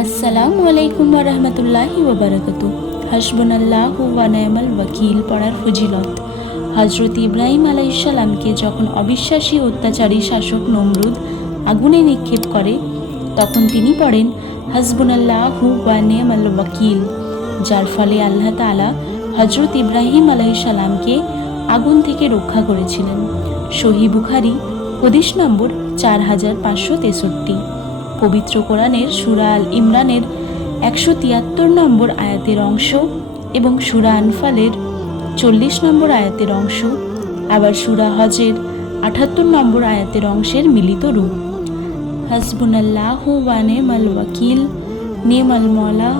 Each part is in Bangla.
আসসালামু আলাইকুম রহমতুল্লাহি ওবরাকাতু হাসবুনাল্লাহ ওয়া নাইমাল ওয়াকিল পড়ার ফজিলত। হজরত ইব্রাহিম আলাইসাল্লামকে যখন অবিশ্বাসী অত্যাচারী শাসক নমরুদ আগুনে নিক্ষেপ করে, তখন তিনি পড়েন, হাসবুনাল্লাহ ওয়া নাইমাল ওয়াকিল। যার ফলে আল্লাহ তাআলা হজরত ইব্রাহিম আলাইসাল্লামকে আগুন থেকে রক্ষা করেছিলেন। সহি বুখারি, হদিস নম্বর চার হাজার পাঁচশো তেষট্টি। পবিত্র কোরআনের সুরা আল ইমরানের একশো তিয়াত্তর নম্বর আয়াতের অংশ এবং সুরা আনফালের চল্লিশ নম্বর আয়াতের অংশ, আবার সুরা হজের আটাত্তর নম্বর আয়াতের অংশের মিলিত রূপ। হাসবুনাল্লাহ ওয়া নেমাল ওয়াকিল, নেমাল মলা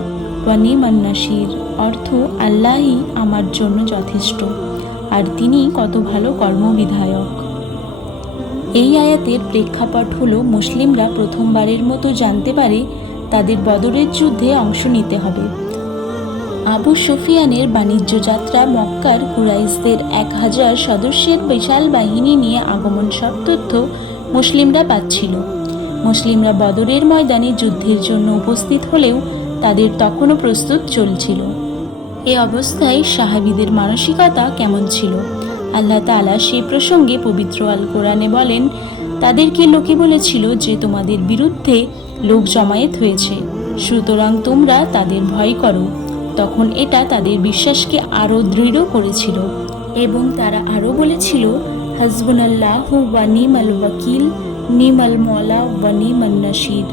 ওয়া নেমান নাসির, অর্থ আল্লাহই আমার জন্য যথেষ্ট, আর তিনি কত ভালো কর্মবিধায়ক। এই আয়াতের প্রেক্ষাপট হলো মুসলিমরা প্রথমবারের মতো জানতে পারে তাদের বদরের যুদ্ধে অংশ নিতে হবে। আবু সুফিয়ানের বাণিজ্য যাত্রা মক্কার কুরাইশদের এক হাজার সদস্যের বিশাল বাহিনী নিয়ে আগমন সব তথ্য মুসলিমরা পাচ্ছিল। মুসলিমরা বদরের ময়দানে যুদ্ধের জন্য উপস্থিত হলেও তাদের তখনও প্রস্তুত চলছিল। এ অবস্থায় সাহাবিদের মানসিকতা কেমন ছিল? আল্লাহ তাআলা সে প্রসঙ্গে পবিত্র আল কোরআনে বলেন, তাদেরকে লোকে বলেছিল যে তোমাদের বিরুদ্ধে লোক জমায়েত হয়েছে, সুতরাং তোমরা তাদের ভয় করো। তখন এটা তাদের বিশ্বাসকে আরও দৃঢ় করেছিল এবং তারা আরও বলেছিল, হাসবুনাল্লাহ ওয়া নিমাল ওয়াকিল, নিমাল মলা ওয়া নিমান নাসির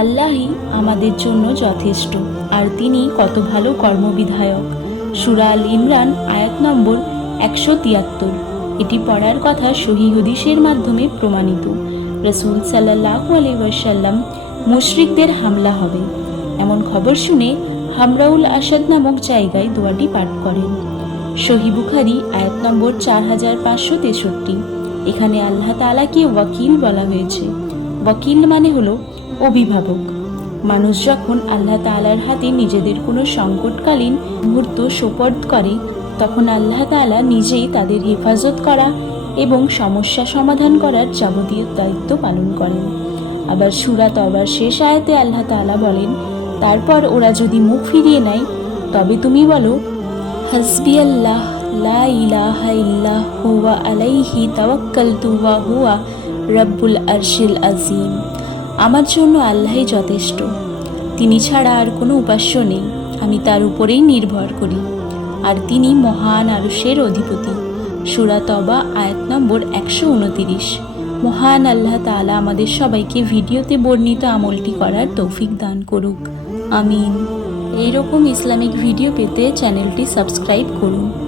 আল্লাহই আমাদের জন্য যথেষ্ট, আর তিনি কত ভালো কর্মবিধায়ক। সুরা আল ইমরান আয়াত নম্বর একশো তিয়াত্তর। এটি পড়ার কথা সহি হদিসের মাধ্যমে প্রমাণিত। রসুল সাল্লাহ আলাইসাল্লাম মুশরিকদের হামলা হবে। এমন খবর শুনে হামরাউল আসাদ নামক জায়গায় দোয়াটি পাঠ করেন। সহি বুখারি, আয়াত নম্বর চার হাজার পাঁচশো তেষট্টি। এখানে আল্লাহ তালাকে ওয়াকিল বলা হয়েছে। ওয়াকিল মানে হলো অভিভাবক। মানুষ যখন আল্লাহ তাআলার হাতে নিজেদের কোনো সংকটকালীন মুহূর্ত সোপর্দ করে তখন আল্লাহ তাআলা নিজেই তাদের হেফাজত করা এবং সমস্যা সমাধান করার যাবতীয় দায়িত্ব পালন করেন। আবার সুরা তবার শেষ আয়াতে আল্লাহ তাআলা বলেন, তারপর ওরা যদি মুখ ফিরিয়ে নেয়, তবে তুমি বলো, হাসবি আল্লাহ, লা ইলাহা ইল্লাহ হুয়া আলাইহি তাওয়াক্কালতু ওয়া হুয়া রাব্বুল আরশিল আজিম আমার জন্য আল্লাহই যথেষ্ট। তিনি ছাড়া আর কোনো উপাস্য নেই। আমি তার উপরেই নির্ভর করি। আর তিনি মহান আরুষের অধিপতি। সুরাতবা আয়াত নম্বর একশো উনতিরিশ। মহান আল্লাহ তালা আমাদের সবাইকে ভিডিওতে বর্ণিত আমলটি করার তৌফিক দান করুক। আমিন। এইরকম ইসলামিক ভিডিও পেতে চ্যানেলটি সাবস্ক্রাইব করুন।